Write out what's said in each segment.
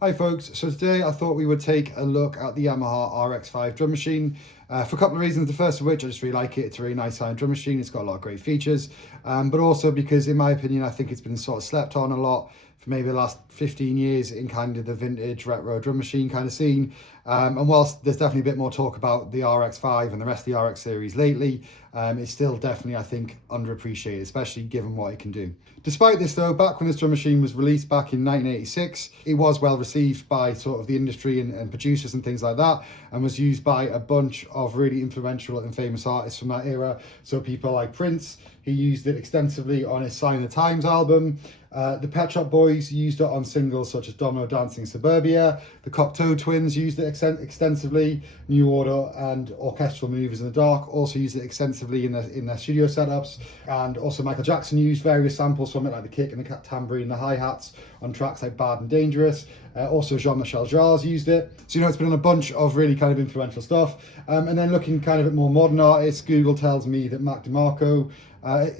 Hi folks, so today I thought we would take a look at the Yamaha RX5 drum machine for a couple of reasons. The first of which, I just really like it. It's a really nice sounding drum machine. It's got a lot of great features, but also because in my opinion, I think it's been sort of slept on a lot for maybe the last 15 years in kind of the vintage retro drum machine kind of scene. And whilst there's definitely a bit more talk about the RX5 and the rest of the RX series lately, it's still definitely, I think, underappreciated, especially given what it can do. Despite this though, back when this drum machine was released back in 1986, it was well received by sort of the industry and producers and things like that, and was used by a bunch of really influential and famous artists from that era. So people like Prince, he used it extensively on his Sign of the Times album. The Petshop Boys used it on singles such as Domino Dancing Suburbia. The Cocteau Twins used it extensively. New Order and Orchestral Maneuvers in the Dark also used it extensively in their studio setups. And also Michael Jackson used various samples from it, like the kick and the tambourine and the hi-hats on tracks like Bad and Dangerous. Also Jean-Michel Jarre used it. So, it's been on a bunch of really kind of influential stuff. And then looking kind of at more modern artists, Google tells me that Mac DeMarco,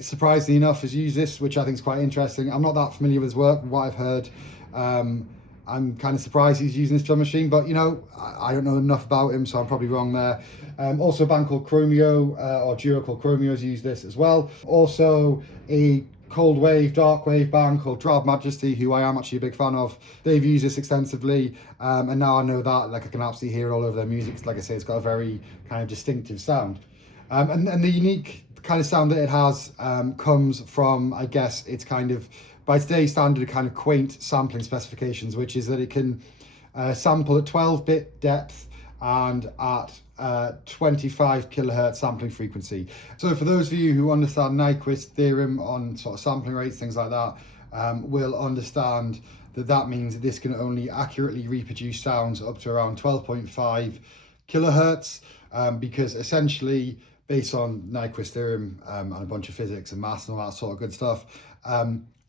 surprisingly enough, has used this, which I think is quite interesting. I'm not that familiar with his work, what I've heard. I'm kind of surprised he's using this drum machine, but I don't know enough about him, so I'm probably wrong there. Also a band called Chromeo, or duo called Chromeo, has used this as well. Also a cold wave, dark wave band called Drab Majesty, who I am actually a big fan of. They've used this extensively, and now I know that, like, I can absolutely hear it all over their music. Like I say, it's got a very kind of distinctive sound. And the unique kind of sound that it has comes from, I guess, it's kind of, by today's standard, kind of quaint sampling specifications, which is that it can sample at 12-bit depth and at 25 kilohertz sampling frequency. So for those of you who understand Nyquist theorem on sort of sampling rates, things like that, will understand that that means that this can only accurately reproduce sounds up to around 12.5 kilohertz, because essentially, based on Nyquist theorem and a bunch of physics and maths and all that sort of good stuff,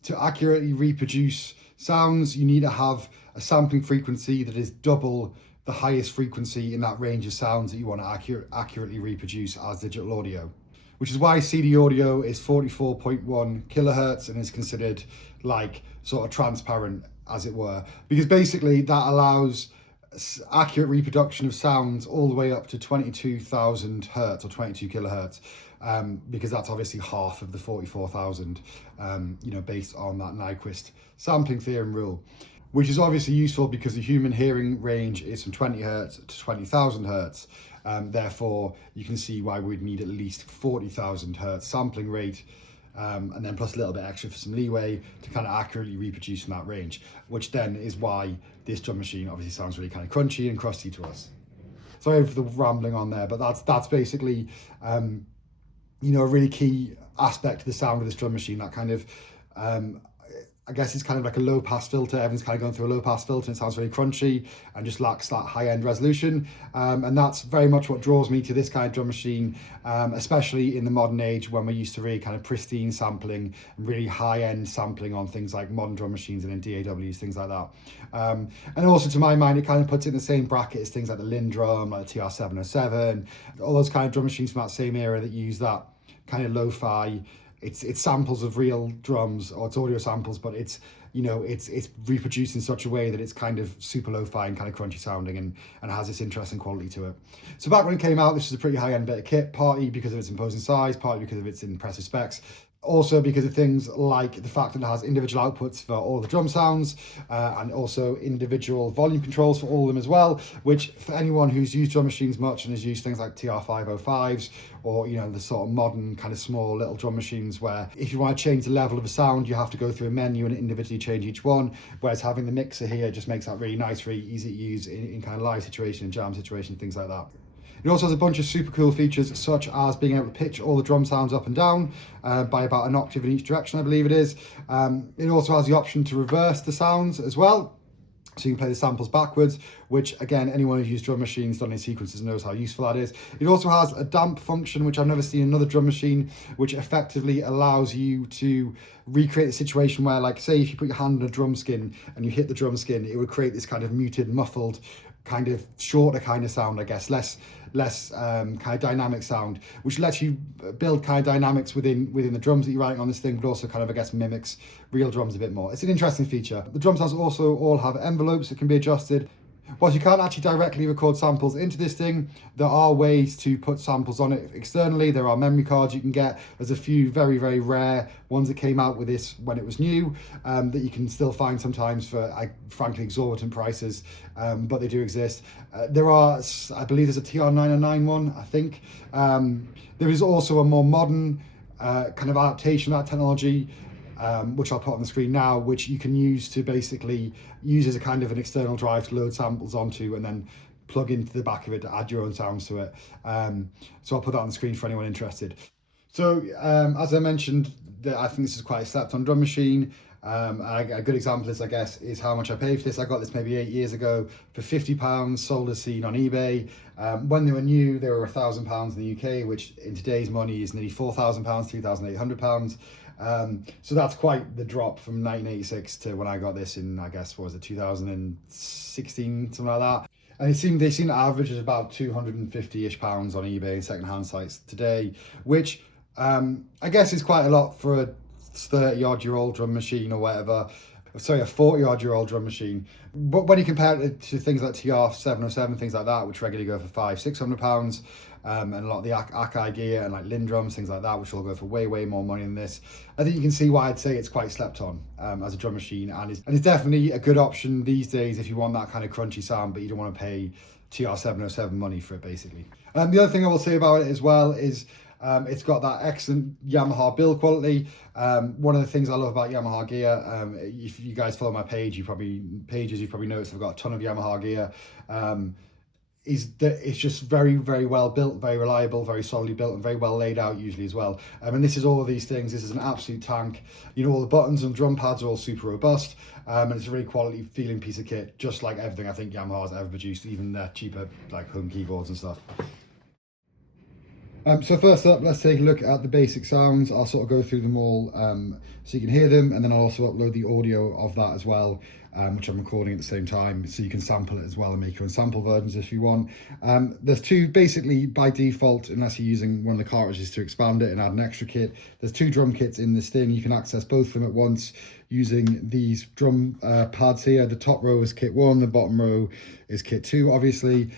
to accurately reproduce sounds, you need to have a sampling frequency that is double the highest frequency in that range of sounds that you want to accurately reproduce as digital audio. Which is why CD audio is 44.1 kilohertz and is considered like sort of transparent, as it were, because basically that allows accurate reproduction of sounds all the way up to 22,000 hertz or 22 kilohertz, because that's obviously half of the 44,000, based on that Nyquist sampling theorem rule, which is obviously useful because the human hearing range is from 20 hertz to 20,000 hertz. Therefore, you can see why we'd need at least 40,000 hertz sampling rate, and then plus a little bit extra for some leeway to kind of accurately reproduce in that range, which then is why this drum machine obviously sounds really kind of crunchy and crusty to us. Sorry for the rambling on there, but that's basically a really key aspect of the sound of this drum machine. That kind of I guess it's kind of like a low pass filter. Everything's kind of going through a low pass filter and it sounds really crunchy and just lacks that high end resolution. And that's very much what draws me to this kind of drum machine, especially in the modern age when we're used to really kind of pristine sampling and really high end sampling on things like modern drum machines and in DAWs, things like that. And also to my mind, it kind of puts it in the same bracket as things like the LinnDrum, like the TR-707, all those kind of drum machines from that same era that use that kind of lo-fi. It's samples of real drums, or it's audio samples, but it's reproduced in such a way that it's kind of super lo-fi and kind of crunchy sounding and has this interesting quality to it. So back when it came out, this was a pretty high-end bit of kit, partly because of its imposing size, partly because of its impressive specs. Also because of things like the fact that it has individual outputs for all the drum sounds, and also individual volume controls for all of them as well, which for anyone who's used drum machines much and has used things like TR-505s or the sort of modern kind of small little drum machines where if you want to change the level of a sound you have to go through a menu and individually change each one, whereas having the mixer here just makes that really nice, really easy to use in kind of live situation and jam situation, things like that. It also has a bunch of super cool features, such as being able to pitch all the drum sounds up and down by about an octave in each direction, I believe it is. It also has the option to reverse the sounds as well, so you can play the samples backwards, which again, anyone who's used drum machines, done any sequences, knows how useful that is. It also has a damp function, which I've never seen in another drum machine, which effectively allows you to recreate a situation where, like, say if you put your hand on a drum skin and you hit the drum skin, it would create this kind of muted, muffled kind of shorter kind of sound, I guess, less kind of dynamic sound, which lets you build kind of dynamics within the drums that you're writing on this thing, but also kind of, I guess, mimics real drums a bit more. It's an interesting feature. The drum sounds also all have envelopes that can be adjusted. Whilst you can't actually directly record samples into this thing, there are ways to put samples on it externally. There are memory cards you can get. There's a few very, very rare ones that came out with this when it was new, that you can still find sometimes for, frankly, exorbitant prices, but they do exist. There are, I believe there's a TR-909 one, I think. There is also a more modern kind of adaptation of that technology, which I'll put on the screen now, which you can use to basically use as a kind of an external drive to load samples onto and then plug into the back of it to add your own sounds to it. So I'll put that on the screen for anyone interested. So as I mentioned, I think this is quite a slept on drum machine. A good example is, I guess, is how much I paid for this. I got this maybe 8 years ago for £50, sold as seen on eBay. When they were new, they were £1,000 in the UK, which in today's money is nearly £4,000, £3,800. So that's quite the drop from 1986 to when I got this in, I guess, what was it, 2016, something like that. And they seem to average at about 250-ish pounds on eBay and second-hand sites today, which I guess is quite a lot for a 30-odd-year-old drum machine or whatever. Sorry, a 40-odd-year-old drum machine. But when you compare it to things like TR-707, things like that, which regularly go for £500-600, and a lot of the Akai gear and like LinnDrums, things like that, which will go for way, way more money than this. I think you can see why I'd say it's quite slept on as a drum machine, and it's definitely a good option these days if you want that kind of crunchy sound, but you don't want to pay TR-707 money for it, basically. The other thing I will say about it as well is it's got that excellent Yamaha build quality. One of the things I love about Yamaha gear, if you guys follow my page, you've probably noticed I've got a ton of Yamaha gear. Is that it's just very, very well built, very reliable, very solidly built, and very well laid out usually as well. And this is all of these things. This is an absolute tank. You know, all the buttons and drum pads are all super robust, and it's a really quality feeling piece of kit, just like everything I think Yamaha's ever produced, even their cheaper like home keyboards and stuff. So first up, let's take a look at the basic sounds. I'll sort of go through them all so you can hear them, and then I'll also upload the audio of that as well, which I'm recording at the same time, so you can sample it as well and make your own sample versions if you want. There's two, basically by default, unless you're using one of the cartridges to expand it and add an extra kit, there's two drum kits in this thing. You can access both of them at once using these drum pads here. The top row is kit 1, the bottom row is kit 2, obviously.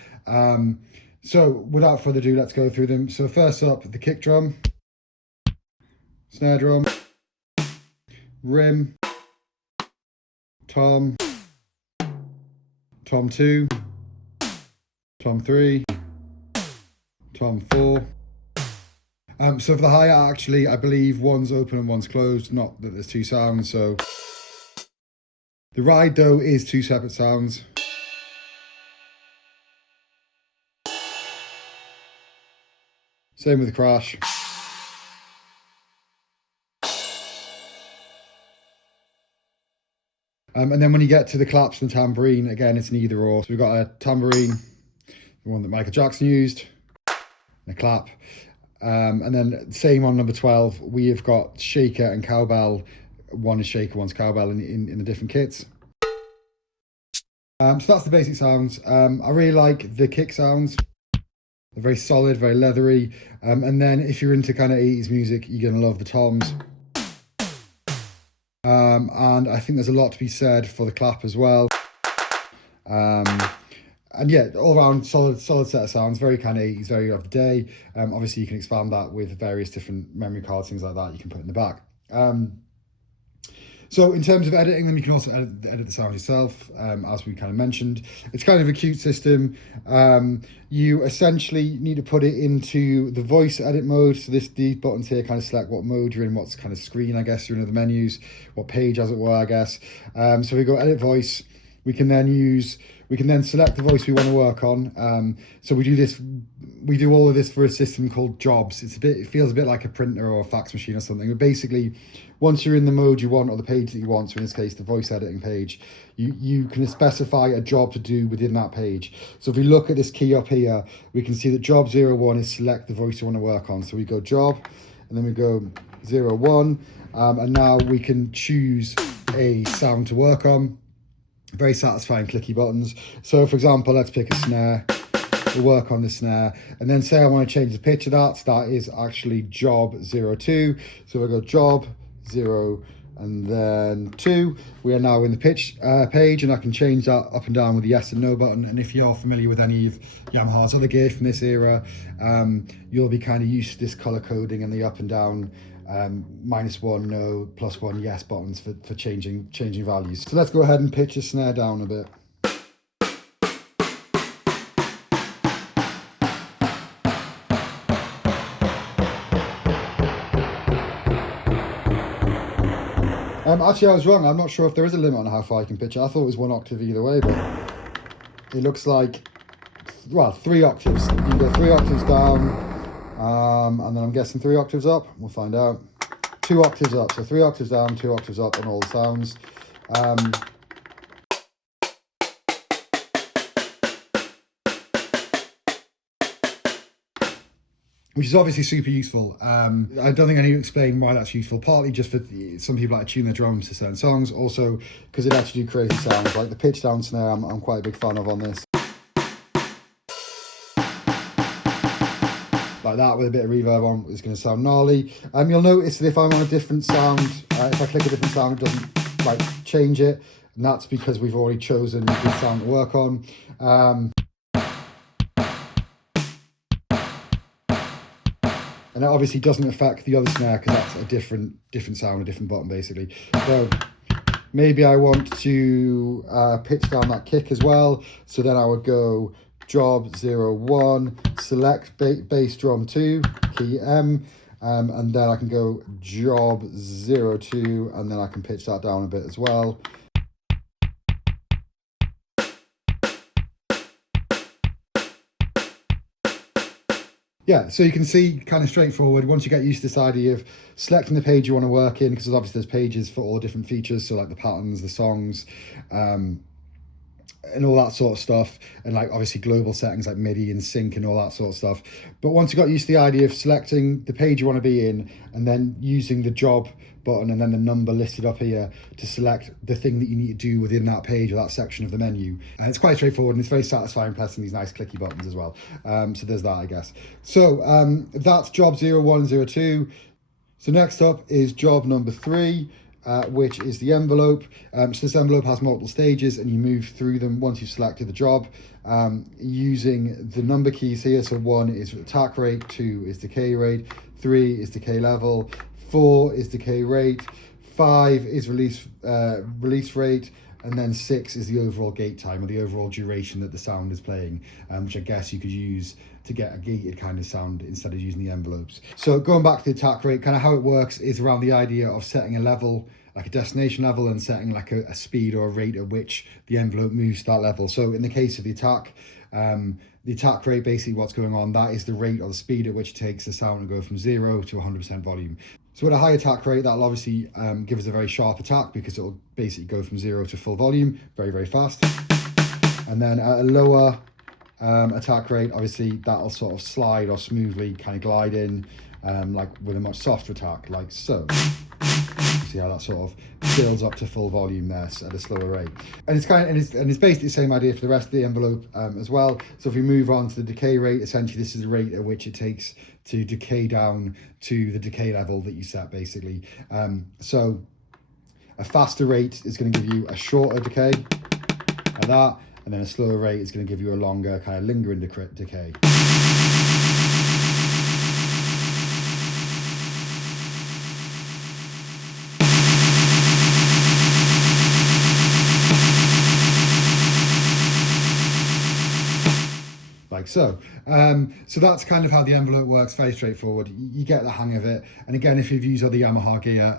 So without further ado, let's go through them. So first up, the kick drum, snare drum, rim, tom, tom 2, tom 3, tom 4. So for the hi-hat, actually, I believe one's open and one's closed, not that there's two sounds. So the ride, though, is two separate sounds. Same with the crash. And then when you get to the claps and the tambourine, again, it's an either or. So we've got a tambourine, the one that Michael Jackson used, and a clap. And then same on number 12, we have got shaker and cowbell. One is shaker, one's cowbell in the different kits. So that's the basic sounds. I really like the kick sounds. They're very solid, very leathery. And then if you're into kind of 80s music, you're going to love the toms. And I think there's a lot to be said for the clap as well. And yeah, all around solid set of sounds, very kind of 80s, very of the day. Obviously you can expand that with various different memory cards, things like that you can put in the back. So in terms of editing them, you can also edit the sound yourself, as we kind of mentioned. It's kind of a cute system. You essentially need to put it into the voice edit mode. So these buttons here kind of select what mode you're in, what's kind of screen, I guess, you're in the menus, what page, as it were, I guess. So we go edit voice. We can then select the voice we want to work on. So we do all of this for a system called Jobs. It feels a bit like a printer or a fax machine or something. But basically, once you're in the mode you want or the page that you want, so in this case the voice editing page, you can specify a job to do within that page. So if we look at this key up here, we can see that job 01 is select the voice you want to work on. So we go job, and then we go 01, and now we can choose a sound to work on. Very satisfying clicky buttons. So for example, let's pick a snare. We'll work on the snare, and then say I want to change the pitch of that. So that is actually job 02. So I go job 0 and then 2. We are now in the pitch page, and I can change that up and down with the yes and no button. And if you're familiar with any of Yamaha's other gear from this era, you'll be kind of used to this color coding and the up and down -1 no, +1 yes buttons for changing values. So let's go ahead and pitch the snare down a bit. Actually, I was wrong. I'm not sure if there is a limit on how far you can pitch it. I thought it was 1 octave either way, but it looks like, well, 3 octaves. You can go 3 octaves down, and then I'm guessing 3 octaves up. We'll find out. 2 octaves up. So 3 octaves down, 2 octaves up on all the sounds. Which is obviously super useful. I don't think I need to explain why that's useful, partly just for some people like to tune their drums to certain songs, also because it actually do crazy sounds, like the pitch down snare I'm quite a big fan of on this. Like that with a bit of reverb on is going to sound gnarly. You'll notice that if I'm on a different sound, if I click a different sound, it doesn't like change it, and that's because we've already chosen this sound to work on. And it obviously doesn't affect the other snare because that's a different sound, a different button basically. So maybe I want to pitch down that kick as well. So then I would go job 01, select bass drum 2, key M, and then I can go job 02, and then I can pitch that down a bit as well. Yeah, so you can see kind of straightforward once you get used to this idea of selecting the page you want to work in, because obviously there's pages for all different features, so like the patterns, the songs, and all that sort of stuff, and like obviously global settings like MIDI and sync and all that sort of stuff. But once you got used to the idea of selecting the page you want to be in and then using the job button and then the number listed up here to select the thing that you need to do within that page or that section of the menu, and it's quite straightforward and it's very satisfying pressing these nice clicky buttons as well. So there's that, I guess. So that's job 01 and 02. So next up is job number 3, which is the envelope. So this envelope has multiple stages and you move through them once you've selected the job, using the number keys here. So 1 is attack rate, 2 is decay rate, 3 is decay level, 4 is decay rate, 5 is release rate, and then 6 is the overall gate time, or the overall duration that the sound is playing, which I guess you could use to get a gated kind of sound instead of using the envelopes. So going back to the attack rate, kind of how it works is around the idea of setting a level, like a destination level, and setting like a speed or a rate at which the envelope moves to that level. So in the case of the attack rate, basically what's going on, that is the rate or the speed at which it takes the sound to go from 0 to 100% volume. So with a high attack rate, that'll obviously give us a very sharp attack because it'll basically go from 0 to full volume very, very fast. And then at a lower attack rate, obviously that'll sort of slide or smoothly kind of glide in, like with a much softer attack, like so. See how that sort of builds up to full volume there at a slower rate. And it's basically the same idea for the rest of the envelope as well. So if we move on to the decay rate, essentially this is the rate at which it takes to decay down to the decay level that you set basically. So a faster rate is going to give you a shorter decay like that, and then a slower rate is going to give you a longer kind of lingering decay. Like so. So that's kind of how the envelope works, very straightforward. You get the hang of it. And again, if you've used other Yamaha gear,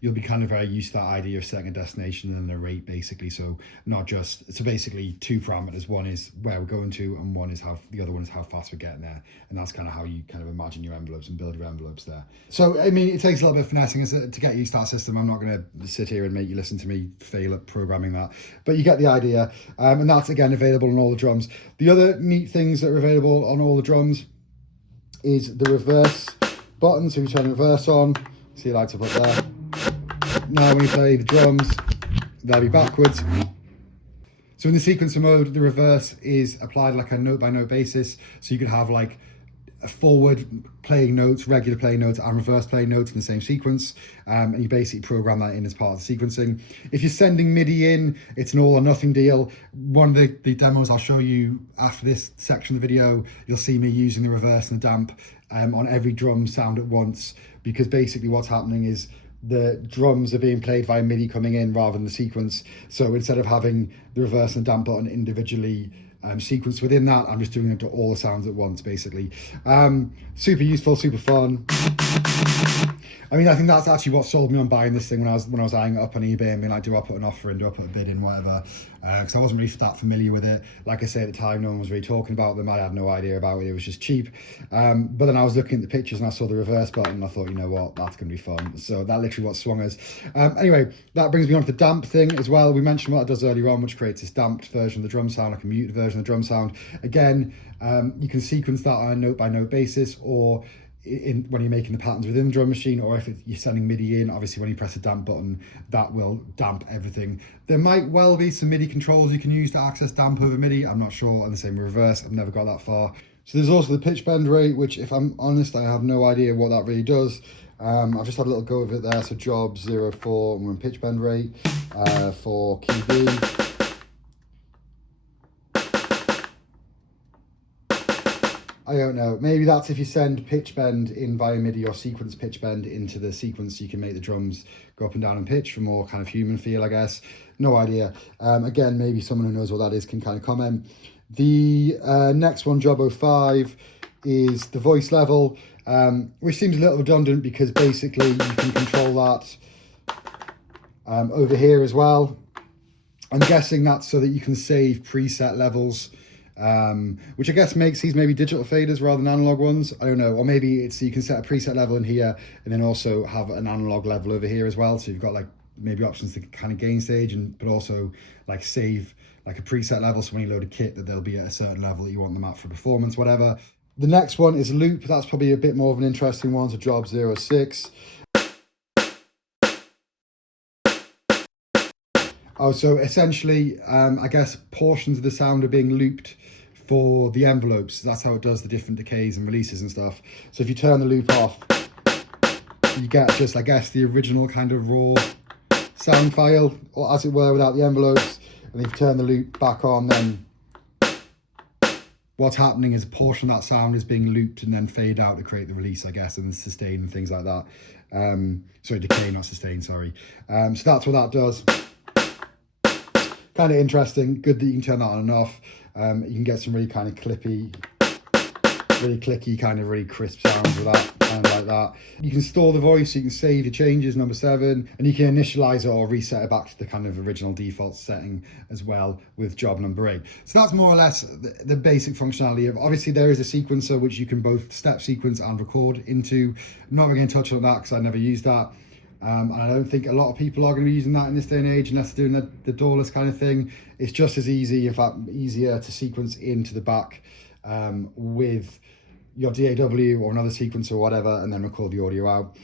you'll be kind of very used to that idea of setting a destination and a rate basically. So basically 2 parameters. One is where we're going to, and the other one is how fast we're getting there. And that's kind of how you kind of imagine your envelopes and build your envelopes there. So, I mean, it takes a little bit of finessing to get used to that system. I'm not going to sit here and make you listen to me fail at programming that, but you get the idea. And that's again available on all the drums. The other neat things that are available on all the drums is the reverse button. So if you turn the reverse on, see it lights up there. Now when you play the drums, they'll be backwards. So in the sequencer mode, the reverse is applied like a note by note basis. So you could have like a forward playing notes, regular playing notes, and reverse playing notes in the same sequence, and you basically program that in as part of the sequencing. If you're sending MIDI in, it's an all or nothing deal. One of the demos I'll show you after this section of the video, you'll see me using the reverse and the damp on every drum sound at once, because basically what's happening is the drums are being played via MIDI coming in rather than the sequence. So instead of having the reverse and damp button individually sequenced within that, I'm just doing them to all the sounds at once, basically. Super useful, super fun. I mean, I think that's actually what sold me on buying this thing when I was eyeing it up on eBay and being like, do I put an offer in, do I put a bid in, whatever, because I wasn't really that familiar with it. Like I say, at the time, no one was really talking about them. I had no idea about it. It was just cheap. But then I was looking at the pictures and I saw the reverse button and I thought, you know what, that's going to be fun. So that literally what swung us. Anyway, that brings me on to the damp thing as well. We mentioned what it does earlier on, which creates this damped version of the drum sound, like a muted version of the drum sound. Again, you can sequence that on a note by note basis, or when you're making the patterns within the drum machine, or if you're sending MIDI in, obviously when you press the damp button, that will damp everything. There might well be some MIDI controls you can use to access damp over MIDI, I'm not sure, and the same reverse, I've never got that far. So there's also the pitch bend rate, which if I'm honest, I have no idea what that really does. I've just had a little go of it there, so job 04, and we're in pitch bend rate for key B. I don't know, maybe that's if you send pitch bend in via MIDI or sequence pitch bend into the sequence, you can make the drums go up and down in pitch for more kind of human feel, I guess. No idea. Again, maybe someone who knows what that is can kind of comment. The next one, job 05, is the voice level, which seems a little redundant because basically you can control that over here as well. I'm guessing that's so that you can save preset levels, which I guess makes these maybe digital faders rather than analog ones. I don't know, or maybe it's you can set a preset level in here and then also have an analog level over here as well. So you've got like maybe options to kind of gain stage, and but also like save like a preset level. So when you load a kit, that they'll be at a certain level that you want them at for performance, whatever. The next one is loop. That's probably a bit more of an interesting one. So job 06. Oh, so essentially, I guess portions of the sound are being looped for the envelopes. That's how it does the different decays and releases and stuff. So if you turn the loop off, you get just, I guess, the original kind of raw sound file, or as it were, without the envelopes. And if you turn the loop back on, then what's happening is a portion of that sound is being looped and then fade out to create the release, I guess, and the sustain and things like that. Sorry, decay, not sustain, sorry. So that's what that does. Kind of interesting, good that you can turn that on and off. You can get some really kind of clippy, really clicky, kind of really crisp sounds with that, kind of like that. You can store the voice, you can save the changes, number 7, and you can initialize it or reset it back to the kind of original default setting as well with job number 8. So that's more or less the basic functionality of, obviously there is a sequencer which you can both step sequence and record into. I'm not really going to touch on that because I never used that. And I don't think a lot of people are going to be using that in this day and age unless they're doing the doorless kind of thing. It's just as easy, in fact, easier to sequence into the back with your DAW or another sequencer or whatever, and then record the audio out.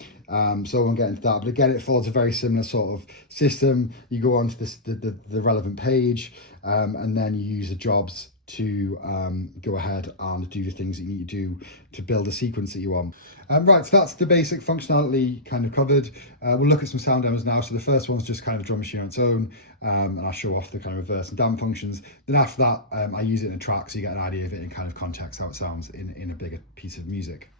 So I won't get into that. But again, it follows a very similar sort of system. You go onto the relevant page, and then you use the jobs to go ahead and do the things that you need to do to build a sequence that you want. Right, so that's the basic functionality kind of covered. We'll look at some sound demos now. So the first one's just kind of a drum machine on its own, and I'll show off the kind of reverse and damp functions. Then after that, I use it in a track so you get an idea of it in kind of context, how it sounds in a bigger piece of music.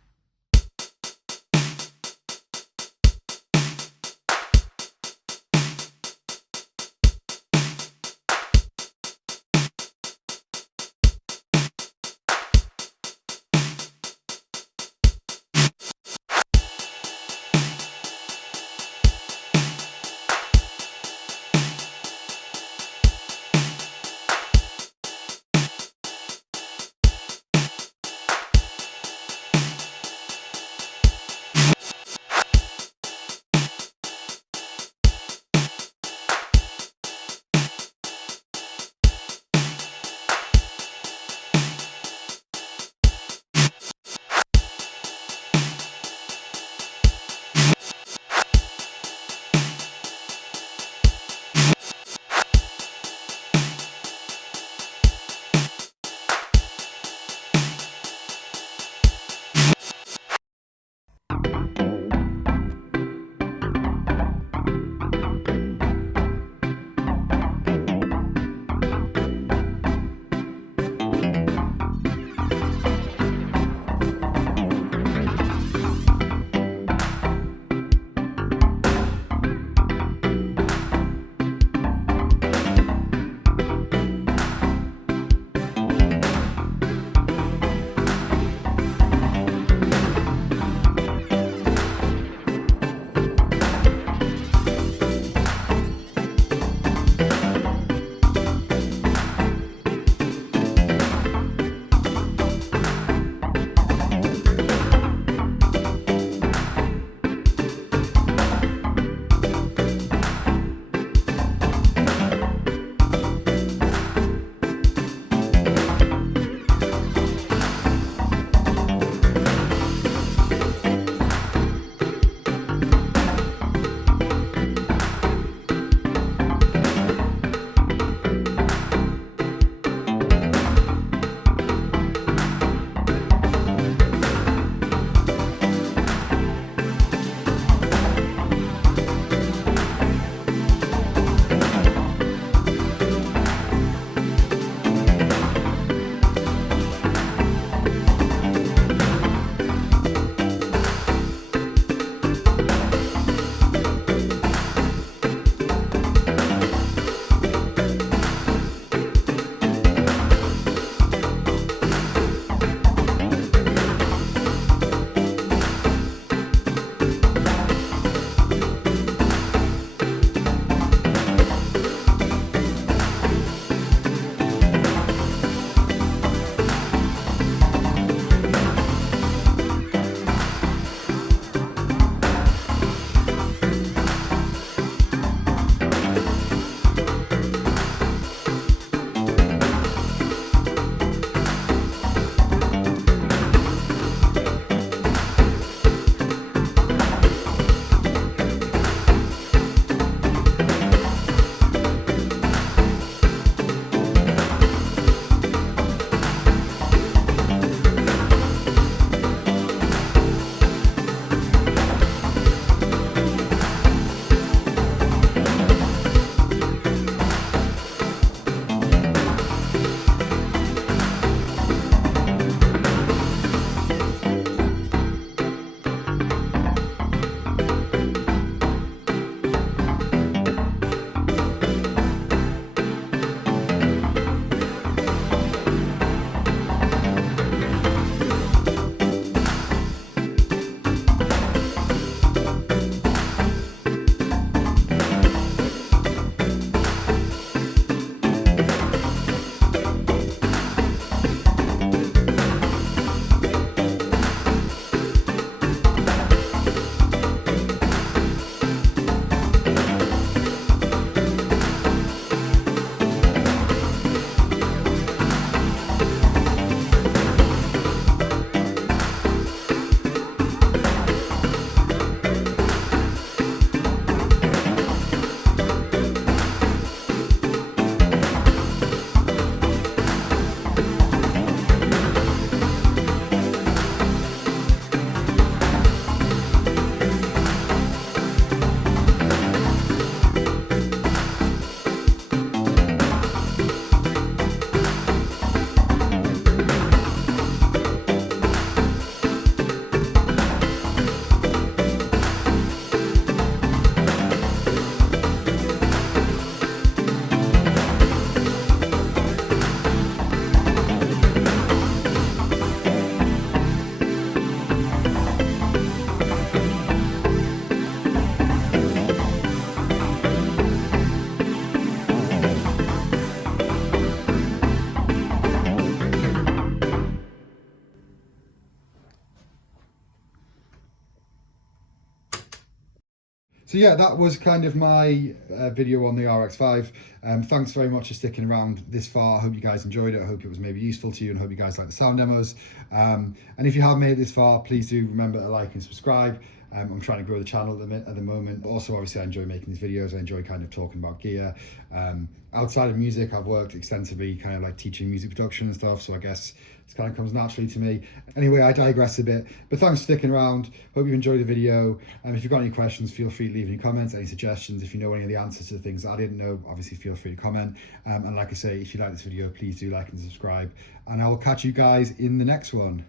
So yeah, that was kind of my video on the RX5. Thanks very much for sticking around this far. I hope you guys enjoyed it. I hope it was maybe useful to you, and hope you guys like the sound demos. And if you have made it this far, please do remember to like and subscribe. I'm trying to grow the channel at the moment, but also obviously I enjoy making these videos. I enjoy kind of talking about gear. Outside of music, I've worked extensively kind of like teaching music production and stuff, so I guess this kind of comes naturally to me. Anyway, I digress a bit, but thanks for sticking around. Hope you enjoyed the video. If you've got any questions, feel free to leave any comments, any suggestions. If you know any of the answers to the things that I didn't know, obviously feel free to comment. And like I say, if you like this video, please do like and subscribe, and I'll catch you guys in the next one.